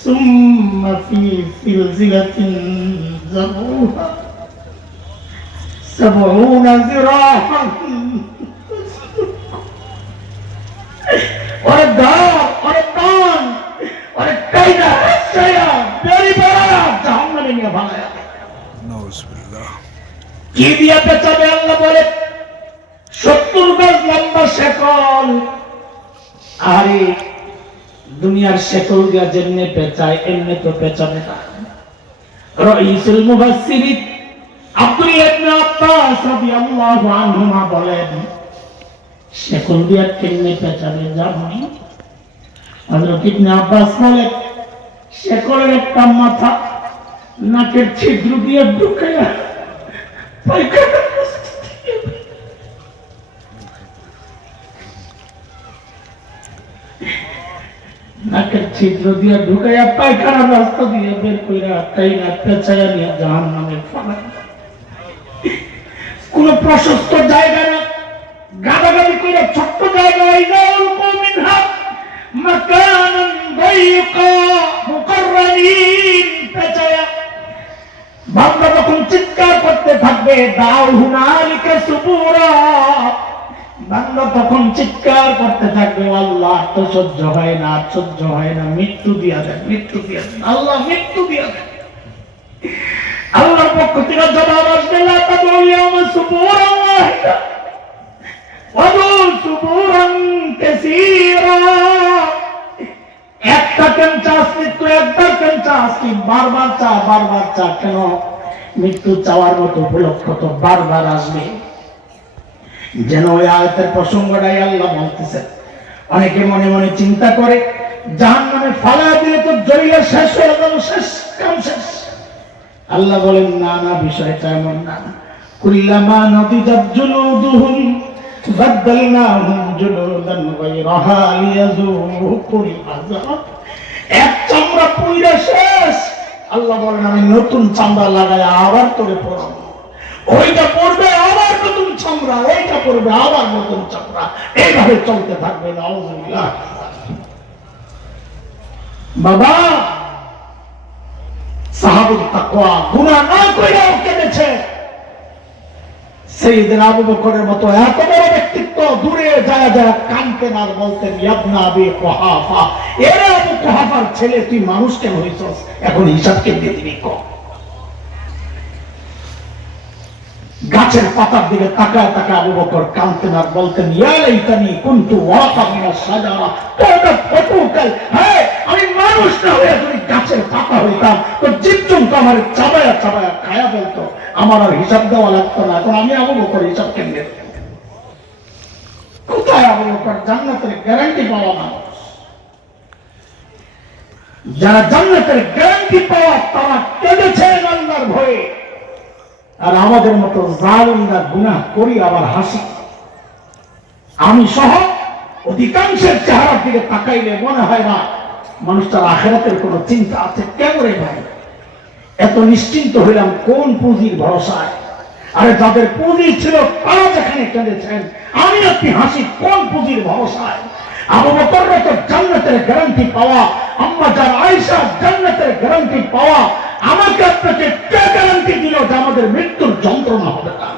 সুম্মা ফি সিলসিলাতিন যারউহা 70 যিরাআন ওরে দাও ওরে টান ওরে কাইদা রাশায়া বেরি বড়া জাহান্নামে নিয়ে ভাগায়া নাউজুবিল্লাহ কি দিয়া পেছাবে আল্লাহ বলে 70 গজ লম্বা শেকল আরে দুনিয়ার শেকল দিয়া যেমনে পেঁচায় এমনি তো পেঁচাবে না রাইসুল মুফাসসিরিন আব্দুল্লাহ ইবনে আব্বাস রাদিয়াল্লাহু আনহুমা বলেন শেকল দিয়া কেমনে পেঁচাবে জানি হযরত ইবনে আব্বাস বলেন শেকলের একটা মাথা নাকের ছিদ্র দিয়ে ঢুকায়া পায়খানা নাকের ছিদ্র দিয়ে ঢুকাইয়া পায়খানা রাস্তা দিয়ে বের কইরা কাইনা পেঁচাইয়া নিয়ে জাহান্নামে ফেলায় কোন প্রশস্ত জায়গা না গাদাগাদি করে ছোট্ট জায়গায় যাওয়াল কওমিনহা মাকানান দাইকা মুকাররামিন পেঁচাইয়া বান্দা যখন চিৎকার করতে থাকবে দাও হুনালিকা সুবুরা বান্দা তখন চিৎকার করতে থাকবে আল্লাহ তো সহ্য হয় না মৃত্যু দিয়া দেন আল্লাহ মৃত্যু দিয়া দেন আল্লাহর পক্ষ থেকে জবাব আসবে লা তাদউলিয়াম সুবুরান ওয়াহিদা ওয়াদু সুবুরান কাসীরা একটা কেঞ্চা আসলি তো একটা কেঞ্চা আসলি বারবার চা কেন মৃত্যু চাওয়ার মতো উপলক্ষ তো বারবার আসবে যেন ওই আয়াতের প্রসঙ্গটাই আল্লাহ বলতেছেন অনেকে মনে মনে চিন্তা করে জাহান্নামে ফালায়া দিলে তো জরিয়া শেষ হয়ে গেল শেষ কাম শেষ আল্লাহ বলেন না বিষয়টা এমন না কুল্লামা নাদিজাত জুলুদুহুম বাদদালনাহুম জুলুদান গায়রাহা লিয়াযুকুল আযাব এক চামড়া পুইরা শেষ আল্লাহ বলেন আমি নতুন চামড়া লাগায়া আবার তোরে পরাবো ওইটা পড়বে আবার নতুন চামড়া ওইটা পড়বে আবার নতুন চামড়া এইভাবে চলতে থাকবে নাউজুবিল্লাহ বাবা সাহাবুল তাকওয়া গুনাহ না কইরাও কেঁদেছে সাইয়েদনা আবু বকরের মতো এত বড় ব্যক্তিত্ব দূরে যায় কানতেন আর বলতেন ইবনা আবি কুহাফা এরা আবু কুহাফার ছেলে তুই মানুষ কেন হইছস এখন হিসাব কেমনে দিবি ক গাছের পাতার দিকে তাকায় আবু বকর কানতেন আর বলতেন ইয়া লাইতানি কুনতু ওয়াকা মিনাস সাজারা তোটা ফটুকাল হ্যাঁ আমি মানুষ না হয়ে যদি গাছের পাতা হইতাম তো জীবজন্তু আমার চাবায়া খায়া বলতো আমার আর হিসাব দেওয়া লাগতো না এখন আমি আবু বকর হিসাব কেমনে কোথায় আবু বকর জান্নাতের গ্যারান্টি পাওয়া মানুষ যারা জান্নাতের গ্যারান্টি পাওয়া তারা কেঁদেছেন আল্লাহর ভয়ে আর আমাদের মতো জালিমরা গুনাহ করি আবার হাসি আমি সহ অধিকাংশের চেহারার দিকে তাকাইলে মনে হয় না মানুষটার আখিরাতের কোনো চিন্তা আছে কেন রে ভাই এত নিশ্চিন্ত হইলাম কোন পুঁজির ভরসায় আরে যাদের পুঁজি ছিল তারা যেখানে কেঁদেছেন আমি আপনি হাসি কোন পুঁজির ভরসায় আবু বকর তো জান্নাতের গ্যারান্টি পাওয়া আম্মা জান আয়েশা জান্নাতের গ্যারান্টি পাওয়া আমাকে আপনাকে কে গ্যারান্টি দিল যে আমাদের মৃত্যুর যন্ত্রণা হবে না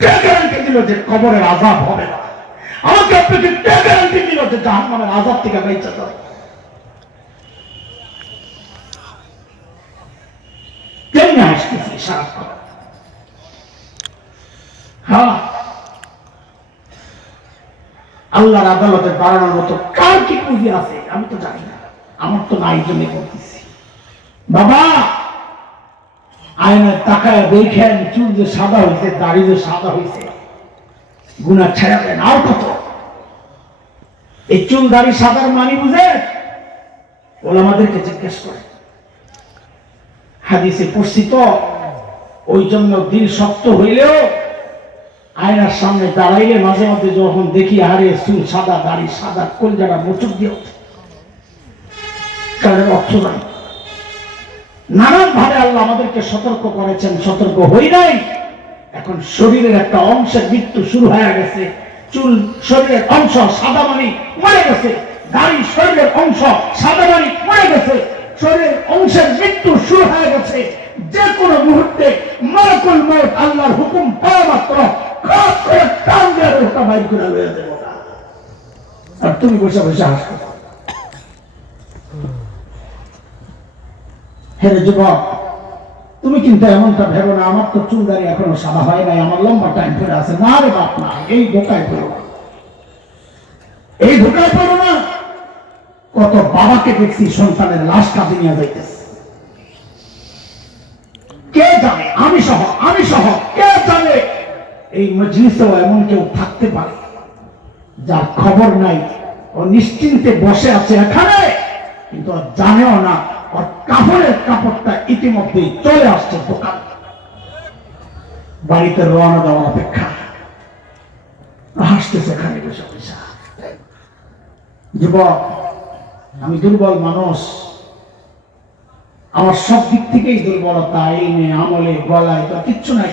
কে গ্যারান্টি দিল যে কবরের আযাব হবে না আমাকে আপনাকে কে গ্যারান্টি দিল যে জাহান্নামের আযাব থেকে বেঁচে যাবে কেমনে আসতেছি সারাক্ষণ হ্যাঁ আল্লাহর আদালতে দাঁড়ানোর মতো কার কি পুঁজি আছে আমি তো জানি না আমার তো নাই জন্য বলতেছি বাবা আয়নায় তাকায় দেখেন চুল যে সাদা হয়েছে দাড়ি যে সাদা হয়েছে গুনাহ ছাড়া দেন আর কত এই চুল দাড়ি সাদার মানি বুঝে ওলামাদেরকে জিজ্ঞেস করে হাদিসে পড়ছি তো ওই জন্য দিল শক্ত হইলেও আয়নার সামনে দাঁড়াইলে মাঝে মাঝে যখন দেখি আরে চুল সাদা দাড়ি সাদা কলজাটা মোচক দিয়ে ওঠে কারণ অর্থ নাই নানান ভাবে আল্লাহ আমাদেরকে সতর্ক করেছেন সতর্ক হই নাই এখন শরীরের একটা অংশের মৃত্যু শুরু হয়ে গেছে চুল শরীরের অংশ সাদা মানি মরে গেছে দাড়ি শরীরের অংশ সাদা দাড়ি পড়ে গেছে, শরীরের অংশের মৃত্যু শুরু হয়ে গেছে, যে কোনো মুহূর্তে মালাকুল মউত আল্লাহর হুকুম পাওয়া মাত্র খপ করে টান দিয়ে ওটা বাইর করে লয়ে দেব। আর তুমি বসে বসে হাসো। হেরে যুবক, তুমি কিন্তু এমনটা ভেবো না আমার তো চুল দাড়ি এখনো সাদা হয় নাই, আমার লম্বা টাইম করে আছে। না রে বাপ না, এই ধোকায় পড়ো না, এই ধোকায় পড়ো না। কত বাবাকে দেখছি সন্তানের লাশ কাঁদে নিয়ে যাইতেছে, কে জানে, আমি সহ কে জানে এই মজলিসেও এমন কেউ থাকতে পারে যার খবর নাই, ও নিশ্চিন্তে বসে আছে এখানে, কিন্তু জানেও না ওর কাপড়ের কাপড়টা ইতিমধ্যেই চলে আসছে দোকান, বাড়িতে রওনা দেওয়া অপেক্ষা। হাসতেছে এখানে বসে বসে। যুবক, আমি দুর্বল মানুষ, আমার সব দিক থেকেই দুর্বলতা, এই নিয়ে আমলে গলায় তো কিচ্ছু নাই।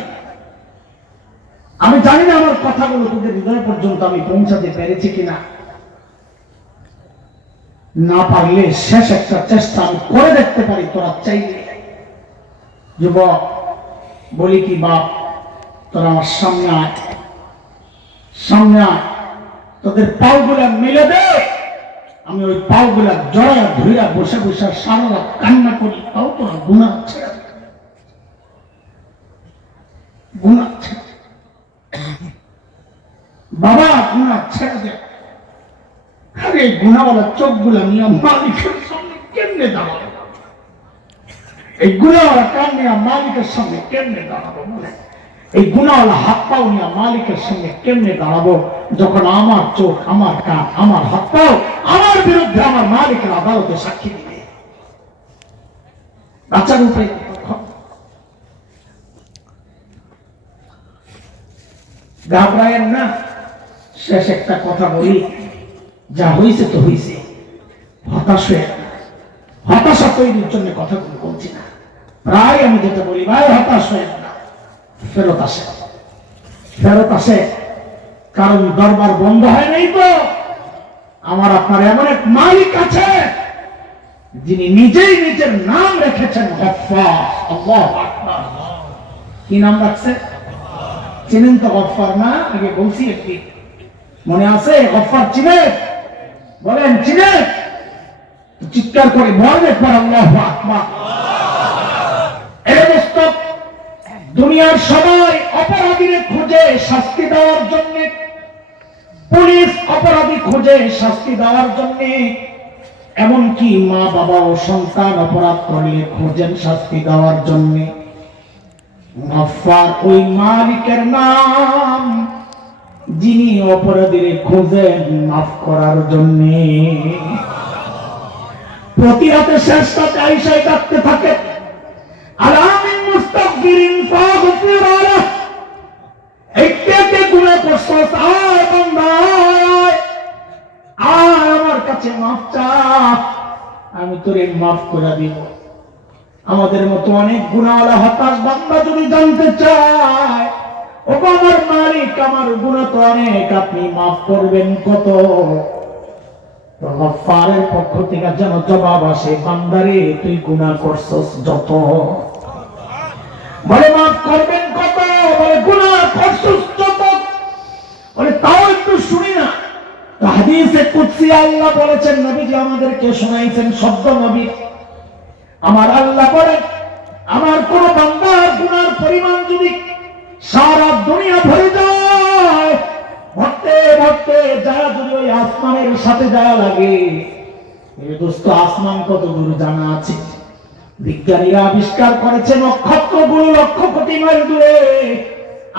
আমি জানি না আমার কথাগুলো তোদের হৃদয় পর্যন্ত আমি পৌঁছাতে পেরেছি কিনা, না পারলে শেষ একটা চেষ্টা আমি করে দেখতে পারি তোরা চাইলে। যুবক, বলি কি বাপ, তোরা আমার সামনে আয়, সামনে আয়, তোদের পাওগুলা মিলে দে, আমি ওই পাওগুলা জড়া ধুইরা বসে বসে সারা রাত কান্না করি, তাও তোরা গুনাহ ছেড়ে দে, গুনাহ ছেড়ে দে বাবা, গুনাহ ছেড়ে দে। আরে গুনাহওয়ালা চোখগুলা নিয়ে মালিকের সামনে কেমনে দাঁড়াবো, এই গুনাহওয়ালা কান নিয়ে মালিকের সামনে কেমনে দাঁড়াবো, এই গুনাহওয়ালা হাত পাও নিয়ে মালিকের সামনে কেমনে দাঁড়াবো, যখন আমার চোখ, আমার কান, আমার হাত পাও আমার বিরুদ্ধে আমার মালিকের আদালতে সাক্ষী দিবে। বাচ্চার উপায় ঘাবড়ায়েন না। শেষ একটা কথা বলি, যা হয়েছে তো হয়েছে, হতাশ হয়ে, হতাশা তৈরির জন্য কথাগুলো বলছি না। প্রায় আমি যেটা বলি, ভাই হতাশ হয়ে না, ফেরত আসে, ফেরত আসে, কারণ দরবার বন্ধ হয় নাই তো। আমার আপনার এমন এক মালিক আছে যিনি নিজেই নিজের নাম রেখেছেন গফফার। আল্লাহু আকবার। কি নাম রাখছে চিনেন তো? গফফার না? আগে বলছি একটি, মনে আছে? গফফার চিনেন? বলেন চিনেন? চিৎকার করে বলেন একবার আল্লাহু আকবার। দুনিয়ার সবাই অপরাধীদের খুঁজে শাস্তি দেওয়ার জন্য, পুলিশ অপরাধী খুঁজে শাস্তি দেওয়ার জন্য, এমনকি মা বাবা ও সন্তান অপরাধ করলে খোঁজেন শাস্তি দেওয়ার জন্য। গফফার ওই মালিকের নাম যিনি অপরাধীরে খোঁজেন মাফ করার জন্য। প্রতি রাতে শেষ রাতে আইসায় ডাকতে থাকে, আলামিন মুস্তাগফিরিন ফাগফির লাহ। এই কে গুনাহ করছস, আয় বান্দা আয় আমার কাছে মাফ চা, আমি তোরে মাফ করে দিব। আমাদের মতো অনেক গুনাহওয়ালা হতাশ বান্দা যদি জানতে চায়, ও আমার মালিক আমার গুনাহ তো অনেক, আপনি মাফ করবেন কত? গফফারের পক্ষ থেকে যেন জবাব আসে, বান্দারে তুই গুনাহ করছস যত, বলে মাফ করবেন কত? বলে গুনাহ করছস যত। বলে তাও একটু শুনি না। হাদিসে কুদসি আল্লাহ বলেছেন, নবীজি আমাদেরকে শোনাইছেন, শব্দ নবী, আমার আল্লাহ বলেন, আমার কোন বান্দার গুনার পরিমাণ যদি সারা দুনিয়া ভরে যায়, ভরতে ভরতে যায় যদি ওই আসমানের সাথে যায় লাগে, দোস্ত আসমান কত দূর জানা আছে? বিজ্ঞানীরা আবিষ্কার করেছে নক্ষত্রগুলো লক্ষ কোটি মাইল দূরে,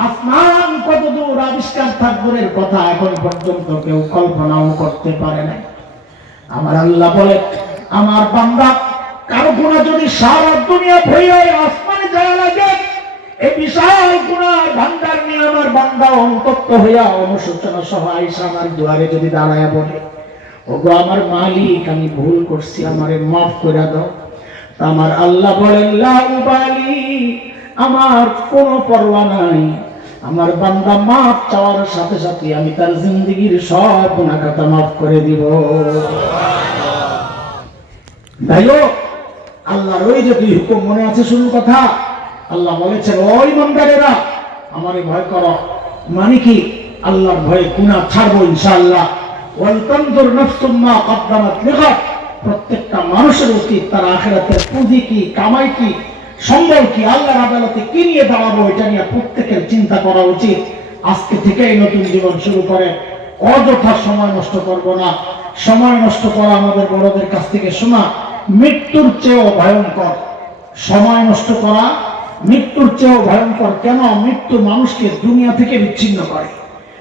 আসমান কত দূর আবিষ্কার থাকবের কথা এখন পর্যন্ত কেউ কল্পনাও করতে পারে নাই। আমার আল্লাহ বলে, আমার বান্দা কারো গুনাহ যদি সারা দুনিয়া ভরে আসমানে যায় লাগে, এই বিশাল গুনাহ ভান্ডার নিয়ে আমার বান্দা অনুতপ্ত হইয়া অনুশোচনা সহ আইসা আমার দুয়ারে যদি দাঁড়ায় বলে, ওগো আমার মালিক আমি ভুল করছি, আমারে মাফ করে দাও, আমার আল্লাহ বলেন লা উবালি, আমার কোনো পরোয়া নাই, আমার বান্দা মাফ চাওয়ার সাথে সাথে আমি তার জিন্দেগীর সব গুনাহ খাতা মাফ করে দিব। ভাইও, আল্লাহর ওই যে দুই হুকুম মনে আছে? শুনুন কথা। আল্লাহ বলেছেন, ওই ইমানদারেরা আমারে ভয় করো। মানে কি? আল্লাহর ভয়ে গুনাহ ছাড়বো ইনশাআল্লাহ। ওয়াল তানজুর নাফসুম মা কদ্দামাত লিগাদ, প্রত্যেকটা মানুষের উচিত তার আখিরাতের পুঁজি কি, কামাই কি, সম্বল কি, আল্লাহর আদালতে কি নিয়ে দাঁড়াবো, এটা নিয়ে প্রত্যেকের চিন্তা করা উচিত। আজকে থেকেই নতুন জীবন শুরু করে অযথা সময় নষ্ট করব না। সময় নষ্ট করা আমাদের বড়দের কাছ থেকে শোনা মৃত্যুর চেয়েও ভয়ঙ্কর। সময় নষ্ট করা মৃত্যুর চেয়েও ভয়ঙ্কর। কেন? মৃত্যু মানুষকে দুনিয়া থেকে বিচ্ছিন্ন করে,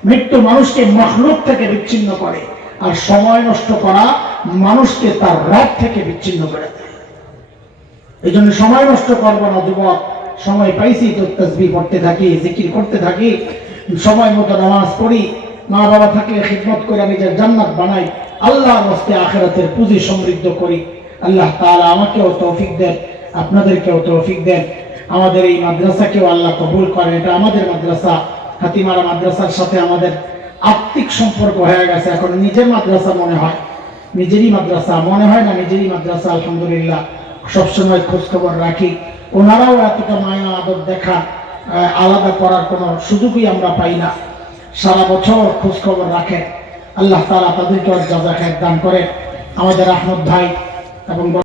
মৃত্যু মানুষকে মখলুক থেকে বিচ্ছিন্ন করে, আর সময় নষ্ট করা মানুষকে তার রব থেকে বিচ্ছিন্ন করে দেয়। এই জন্য সময় নষ্ট করবো না যুবক। সময় পাইছি তো তাসবিহ পড়তে থাকি, জিকির করতে থাকি, সময় মতো নামাজ পড়ি, মা বাবা থাকলে খিদমত করে নিজের জান্নাত বানাই, আল্লাহর রাস্তে আখিরাতের পুঁজি সমৃদ্ধ করি। আল্লাহ তাআলা আমাকেও তৌফিক দেন, আপনাদেরকেও তৌফিক দেন। আমাদের এই মাদ্রাসাকেও আল্লাহ কবুল করেন। এটা আমাদের মাদ্রাসা। হাতিমারা মাদ্রাসার সাথে আমাদের আত্মিক সম্পর্ক হয়ে গেছে। এখন নিজের মাদ্রাসা মনে হয়, নিজেরই মাদ্রাসা মনে হয় না, নিজেরই মাদ্রাসা। আলহামদুলিল্লাহ, সবসময় খোঁজ খবর রাখি। ওনারাও এতটা মায়া আদর দেখা আলাদা করার কোনো সুযোগই আমরা পাই না। সারা বছর খোঁজ খবর রাখেন। আল্লাহ তাআলা তাদেরকে জাযা খায়ের দান করে। আমাদের আহমদ ভাই এবং